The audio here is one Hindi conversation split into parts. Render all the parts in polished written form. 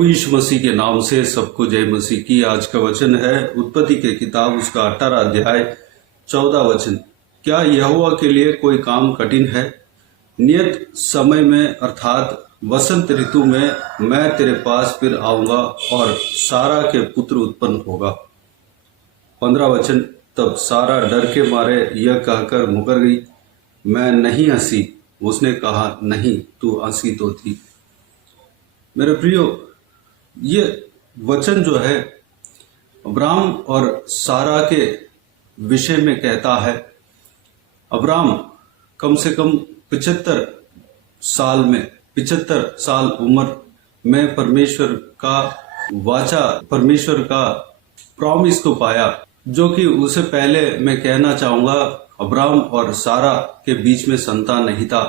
प्रभु यीशु मसीह के नाम से सबको जय मसीह की। आज का वचन है उत्पत्ति के किताब उसका 18 अध्याय 14 वचन। क्या यहोवा के लिए कोई काम कठिन है? नियत समय में अर्थात वसंत ऋतु में मैं तेरे पास फिर आऊंगा और सारा के पुत्र उत्पन्न होगा। 15 वचन। तब सारा डर के मारे यह कहकर मुकर गई, मैं नहीं हंसी। उसने कहा, नहीं, तू हंसी तो थी। मेरे प्रियो, ये वचन जो है अब्राम और सारा के विषय में कहता है। अब्राम कम से कम 75 साल उम्र में परमेश्वर का वाचा, परमेश्वर का प्रॉमिस को पाया, जो कि उससे पहले मैं कहना चाहूंगा अब्राम और सारा के बीच में संतान नहीं था।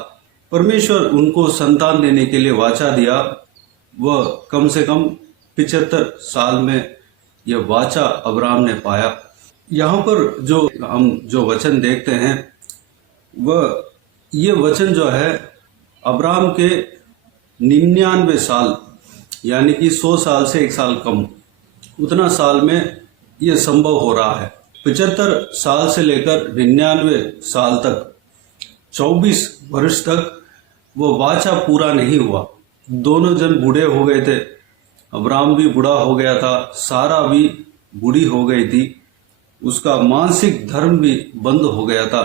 परमेश्वर उनको संतान देने के लिए वाचा दिया। वह कम से कम 75 साल में यह वाचा अब्राम ने पाया। यहाँ पर हम जो वचन देखते हैं वह ये वचन जो है अब्राम के 99 साल यानी कि 100 साल से 1 साल कम, उतना साल में यह संभव हो रहा है। 75 साल से लेकर 99 साल तक 24 वर्ष तक वो वाचा पूरा नहीं हुआ। दोनों जन बूढ़े हो गए थे। अब्राम भी बूढ़ा हो गया था, सारा भी बूढ़ी हो गई थी। उसका मानसिक धर्म भी बंद हो गया था।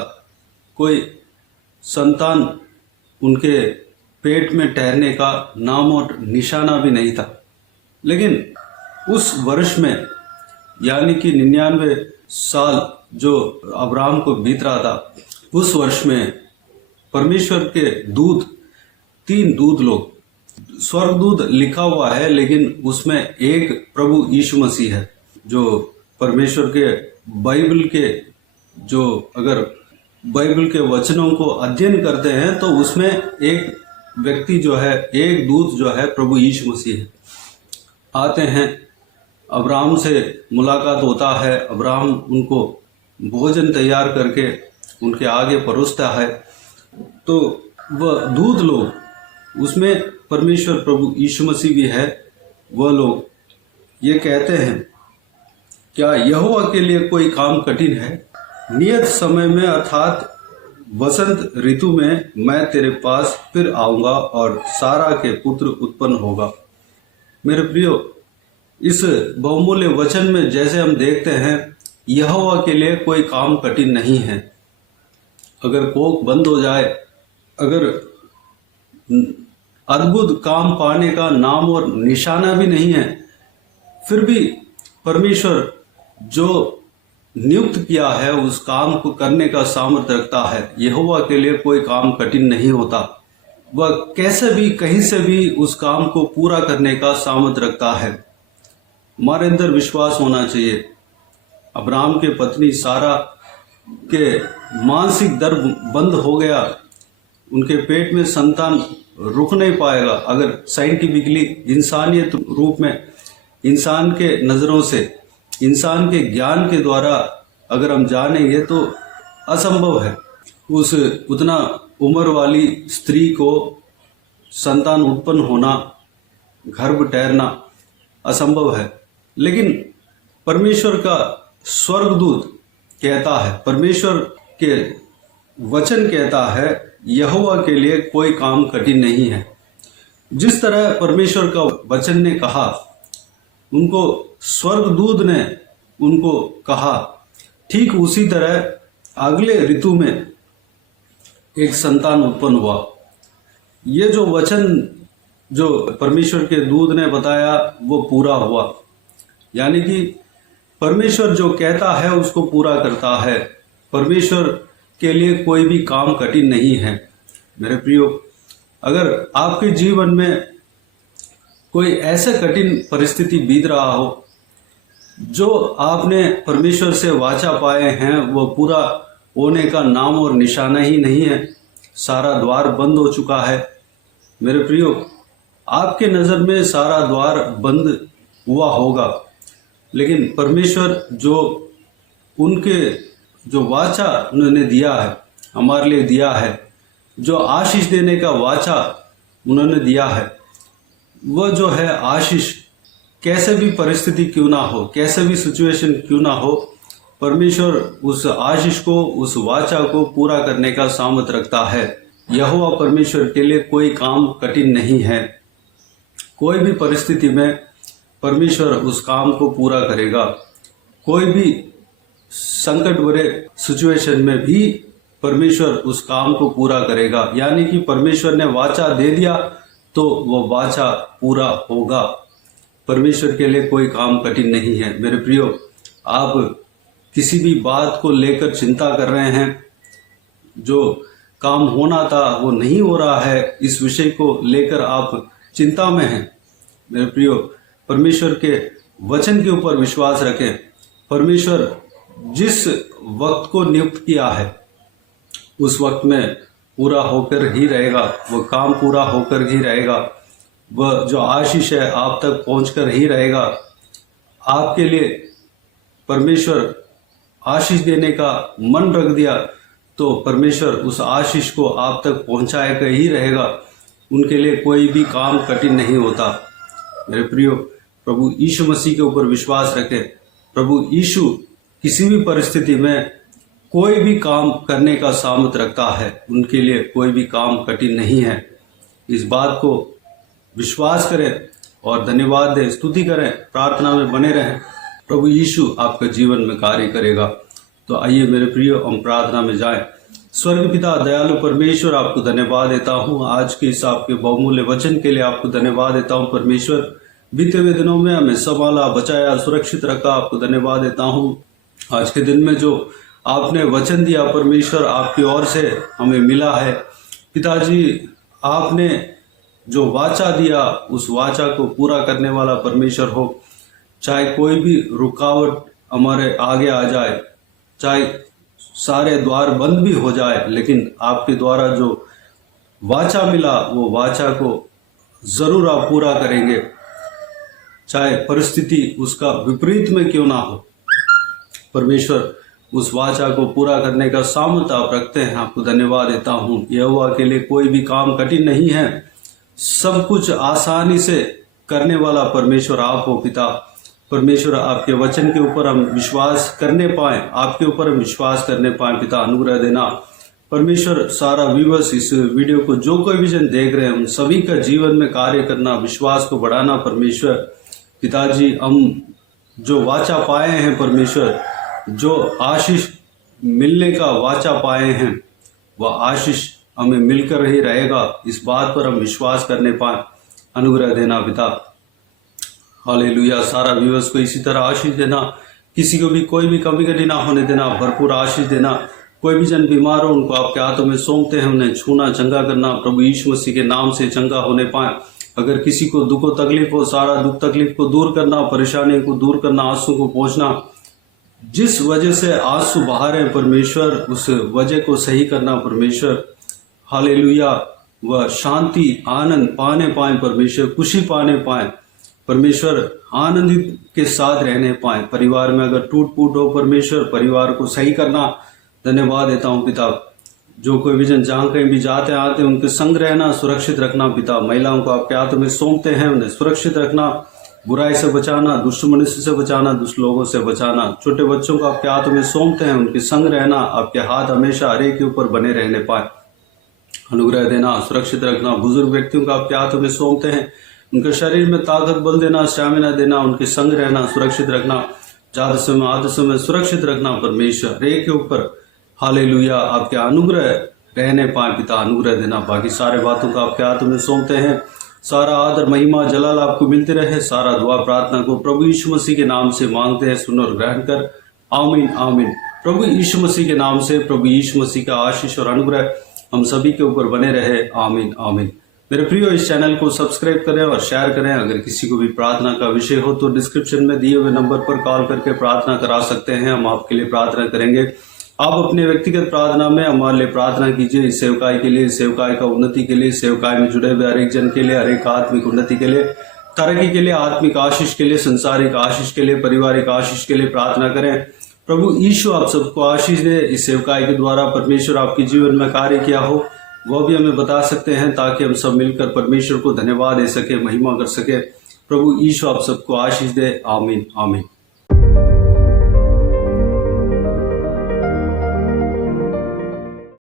कोई संतान उनके पेट में ठहरने का नाम और निशाना भी नहीं था। लेकिन उस वर्ष में यानी कि 99 साल जो अब्राम को बीत रहा था, उस वर्ष में परमेश्वर के दूत, 3 दूत लोग, स्वर्गदूत लिखा हुआ है लेकिन उसमें एक प्रभु यीशु मसीह है, जो परमेश्वर के बाइबल के, जो अगर बाइबल के वचनों को अध्ययन करते हैं तो उसमें एक व्यक्ति जो है, एक दूत जो है प्रभु यीशु मसीह है। आते हैं, अब्राहम से मुलाकात होता है। अब्राहम उनको भोजन तैयार करके उनके आगे परोसता है। तो वह दूत लोग, उसमें परमेश्वर प्रभु यीशु मसीह भी है, वह लोग ये कहते हैं, क्या यहोवा के लिए कोई काम कठिन है? नियत समय में अर्थात वसंत ऋतु में मैं तेरे पास फिर आऊंगा और सारा के पुत्र उत्पन्न होगा। मेरे प्रियो, इस बहुमूल्य वचन में जैसे हम देखते हैं, यहोवा के लिए कोई काम कठिन नहीं है। अगर कोख बंद हो जाए, अगर अद्भुत काम पाने का नाम और निशाना भी नहीं है, फिर भी परमेश्वर जो नियुक्त किया है उस काम को करने का सामर्थ्य रखता है। यहोवा के लिए कोई काम कठिन नहीं होता। वह कैसे भी, कहीं से भी उस काम को पूरा करने का सामर्थ्य रखता है। हमारे अंदर विश्वास होना चाहिए। अब्राहम के पत्नी सारा के मानसिक दर्द बंद हो गया, उनके पेट में संतान रुक नहीं पाएगा। अगर साइंटिफिकली, इंसानियत रूप में, इंसान के नज़रों से, इंसान के ज्ञान के द्वारा अगर हम जानेंगे तो असंभव है उस उतना उम्र वाली स्त्री को संतान उत्पन्न होना, गर्भ ठहरना असंभव है। लेकिन परमेश्वर का स्वर्गदूत कहता है, परमेश्वर के वचन कहता है, यहोवा के लिए कोई काम कठिन नहीं है। जिस तरह परमेश्वर का वचन ने कहा, उनको स्वर्गदूत ने उनको कहा, ठीक उसी तरह अगले ऋतु में एक संतान उत्पन्न हुआ। ये जो वचन जो परमेश्वर के दूत ने बताया वो पूरा हुआ। यानी कि परमेश्वर जो कहता है उसको पूरा करता है। परमेश्वर के लिए कोई भी काम कठिन नहीं है। मेरे प्रियो, अगर आपके जीवन में कोई ऐसे कठिन परिस्थिति बीत रहा हो, जो आपने परमेश्वर से वाचा पाए हैं, वो पूरा होने का नाम और निशाना ही नहीं है, सारा द्वार बंद हो चुका है। मेरे प्रियो, आपके नज़र में सारा द्वार बंद हुआ होगा, लेकिन परमेश्वर जो उनके जो वाचा उन्होंने दिया है, हमारे लिए दिया है, जो आशीष देने का वाचा उन्होंने दिया है, वह जो है आशीष, कैसे भी परिस्थिति क्यों ना हो, कैसे भी सिचुएशन क्यों ना हो, परमेश्वर उस आशीष को, उस वाचा को पूरा करने का सामर्थ रखता है। यहोवा परमेश्वर के लिए कोई काम कठिन नहीं है। कोई भी परिस्थिति में परमेश्वर उस काम को पूरा करेगा। कोई भी संकट भरे सिचुएशन में भी परमेश्वर उस काम को पूरा करेगा। यानी कि परमेश्वर ने वाचा दे दिया तो वह वाचा पूरा होगा। परमेश्वर के लिए कोई काम कठिन नहीं है। मेरे प्रियो, आप किसी भी बात को लेकर चिंता कर रहे हैं, जो काम होना था वो नहीं हो रहा है, इस विषय को लेकर आप चिंता में हैं, मेरे प्रियो, परमेश्वर के वचन के ऊपर विश्वास रखें। परमेश्वर जिस वक्त को नियुक्त किया है उस वक्त में पूरा होकर ही रहेगा। वह काम पूरा होकर ही रहेगा। वह जो आशीष है आप तक पहुंचकर ही रहेगा। आपके लिए परमेश्वर आशीष देने का मन रख दिया तो परमेश्वर उस आशीष को आप तक पहुंचाएगा ही रहेगा। उनके लिए कोई भी काम कठिन नहीं होता। मेरे प्रियो, प्रभु यीशु मसीह के ऊपर विश्वास रखें। प्रभु यीशु किसी भी परिस्थिति में कोई भी काम करने का सामर्थ रखता है। उनके लिए कोई भी काम कठिन नहीं है। इस बात को विश्वास करें और धन्यवाद दें, स्तुति करें, प्रार्थना में बने रहें। प्रभु यीशु आपके जीवन में कार्य करेगा। तो आइए मेरे प्रियो, हम प्रार्थना में जाएं। स्वर्ग पिता दयालु परमेश्वर, आपको धन्यवाद देता हूँ आज के इस आपके बहुमूल्य वचन के लिए। आपको धन्यवाद देता हूँ परमेश्वर, बीते हुए दिनों में हमें संभाला, बचाया, सुरक्षित रखा। आपको धन्यवाद देता हूँ आज के दिन में जो आपने वचन दिया परमेश्वर, आपकी ओर से हमें मिला है। पिताजी, आपने जो वाचा दिया उस वाचा को पूरा करने वाला परमेश्वर हो। चाहे कोई भी रुकावट हमारे आगे आ जाए, चाहे सारे द्वार बंद भी हो जाए, लेकिन आपके द्वारा जो वाचा मिला वो वाचा को जरूर आप पूरा करेंगे। चाहे परिस्थिति उसका विपरीत में क्यों ना हो, परमेश्वर उस वाचा को पूरा करने का सामर्थ्य आप रखते हैं। आपको धन्यवाद देता हूँ। यहोवा के लिए कोई भी काम कठिन नहीं है। सब कुछ आसानी से करने वाला परमेश्वर आप हो पिता। परमेश्वर, आपके वचन के ऊपर हम विश्वास करने पाए, आपके ऊपर हम विश्वास करने पाए पिता, अनुग्रह देना। परमेश्वर, सारा व्यूअर्स इस वीडियो को जो कोई विजन देख रहे हैं उन सभी का जीवन में कार्य करना, विश्वास को बढ़ाना। परमेश्वर पिताजी, हम जो वाचा पाए हैं परमेश्वर, जो आशीष मिलने का वाचा पाए हैं, वह आशीष हमें मिलकर ही रहेगा। इस बात पर हम विश्वास करने पाए, अनुग्रह देना पिता। हालेलुया। सारा व्यूअर्स को इसी तरह आशीष देना, किसी को भी कोई भी कमी कटी ना होने देना, भरपूर आशीष देना। कोई भी जन बीमार हो उनको आपके हाथों में सौंपते हैं, उन्हें छूना, चंगा करना, प्रभु यीशु मसीह के नाम से चंगा होने पाए। अगर किसी को दुख तकलीफ हो, सारा दुख तकलीफ को दूर करना, परेशानी को दूर करना, आंसू को पहुंचना, जिस वजह से आंसू बहा रहे हैं परमेश्वर, उस वजह को सही करना परमेश्वर। हालेलुया। वह शांति, आनंद पाने पाए परमेश्वर, खुशी पाने पाए परमेश्वर, आनंदित के साथ रहने पाए। परिवार में अगर टूट फूट हो परमेश्वर, परिवार को सही करना। धन्यवाद देता हूँ पिता। जो कोई विजन जहाँ कहीं भी जाते आते उनके संग रहना, सुरक्षित रखना पिता। महिलाओं को आपके हाथों में सौंपते हैं, उन्हें सुरक्षित रखना, बुराई से बचाना, दुष्ट मनुष्य से बचाना, दुष्ट लोगों से बचाना। छोटे बच्चों को आपके हाथों में सौंपते हैं, उनके संग रहना। आपके हाथ हमेशा हर एक के ऊपर बने रहने पाए, अनुग्रह देना, सुरक्षित रखना। बुजुर्ग व्यक्तियों को आपके हाथों में सौंपते हैं, उनके शरीर में ताकत बल देना, स्टैमिना देना, उनके संग रहना, सुरक्षित रखना। ज्यादा समय आधे समय सुरक्षित रखना परमेश्वर, हर एक के ऊपर। हालेलुया। आपके अनुग्रह रहने पाए पिता, अनुग्रह देना। बाकी सारे बातों को आपके हाथों में सौंपते हैं। सारा आदर, महिमा, जलाल आपको मिलते रहे। सारा दुआ प्रार्थना को प्रभु यीशु मसीह के नाम से मांगते हैं, सुन और ग्रहण कर। आमीन, आमीन। प्रभु यीशु मसीह के नाम से प्रभु यीशु मसीह का आशीष और अनुग्रह हम सभी के ऊपर बने रहे। आमीन, आमीन। मेरे प्रियो, इस चैनल को सब्सक्राइब करें और शेयर करें। अगर किसी को भी प्रार्थना का विषय हो तो डिस्क्रिप्शन में दिए हुए नंबर पर कॉल करके प्रार्थना करा सकते हैं। हम आपके लिए प्रार्थना करेंगे। आप अपने व्यक्तिगत प्रार्थना में हमारे लिए प्रार्थना कीजिए, इस सेवकाई के लिए, इस सेवकाई का उन्नति के लिए, सेवकाई में जुड़े हुए हर एक जन के लिए, हर एक आत्मिक उन्नति के लिए, तरक्की के लिए, आत्मिक आशीष के लिए, संसारिक आशीष के लिए, पारिवारिक आशीष के लिए प्रार्थना करें। प्रभु यीशु आप सबको आशीष दे। इस सेवकाई के द्वारा परमेश्वर आपके जीवन में कार्य किया हो, वो भी हमें बता सकते हैं, ताकि हम सब मिलकर परमेश्वर को धन्यवाद दे सके, महिमा कर सके। प्रभु यीशु आप सबको आशीष दे। आमीन आमीन।